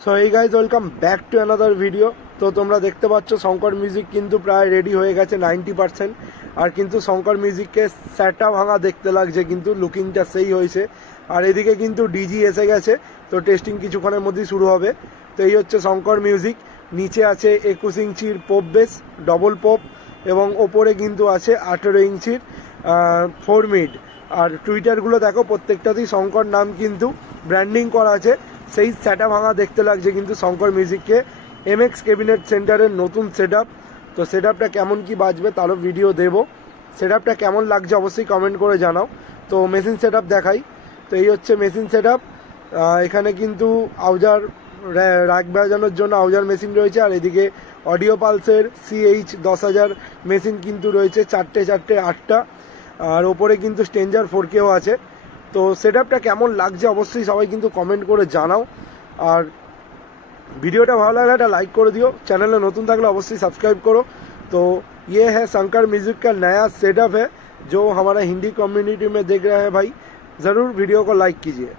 So এই guys welcome back to another video. তো তোমরা দেখতে পাচ্ছ শঙ্কর মিউজিক কিন্তু প্রায় রেডি হয়ে গেছে 90%। আর কিন্তু শঙ্কর মিউজিককে স্যাটা ভাঙা দেখতে লাগছে, কিন্তু লুকিংটা সেই হয়েছে। আর এদিকে কিন্তু ডিজি এসে গেছে, তো টেস্টিং কিছুক্ষণের মধ্যেই শুরু হবে। তো এই হচ্ছে শঙ্কর মিউজিক। নিচে আছে 21 ইঞ্চির পোপ বেস, ডবল পোপ, এবং ওপরে কিন্তু আছে 18 ইঞ্চির 4 মিড। আর টুইটারগুলো দেখো, প্রত্যেকটাতেই শঙ্কর নাম কিন্তু ব্র্যান্ডিং করা আছে। সেই স্যাটা ভাঙা দেখতে লাগছে কিন্তু শঙ্কর মিউজিককে। এমএক্স ক্যাবিনেট সেন্টারের নতুন সেট আপ। তো সেট আপটা কেমন কি বাজবে তারও ভিডিও দেবো। সেট আপটা কেমন লাগছে অবশ্যই কমেন্ট করে জানাও। তো মেশিন সেট আপ দেখাই। তো এই হচ্ছে মেশিন সেট আপ। এখানে কিন্তু আউজার রাগ বাজানোর জন্য আউজার মেশিন রয়েছে। আর এদিকে অডিও পালসের CH10000 মেশিন কিন্তু রয়েছে, চারটে 8টা। আর ওপরে কিন্তু স্টেঞ্জার 4Kও আছে। তো সেট আপটা কেমন লাগছে অবশ্যই সবাই কিন্তু কমেন্ট করে জানাও। আর ভিডিওটা ভালো লাগলে একটা লাইক করে दियो। चैनल में नतून থাকলে অবশ্যই सब्सक्राइब करो। तो ये है शंकर म्यूजिक का नया सेटअप है, जो हमारा हिंदी कम्युनिटी में देख रहे हैं भाई, ज़रूर वीडियो को लाइक कीजिए।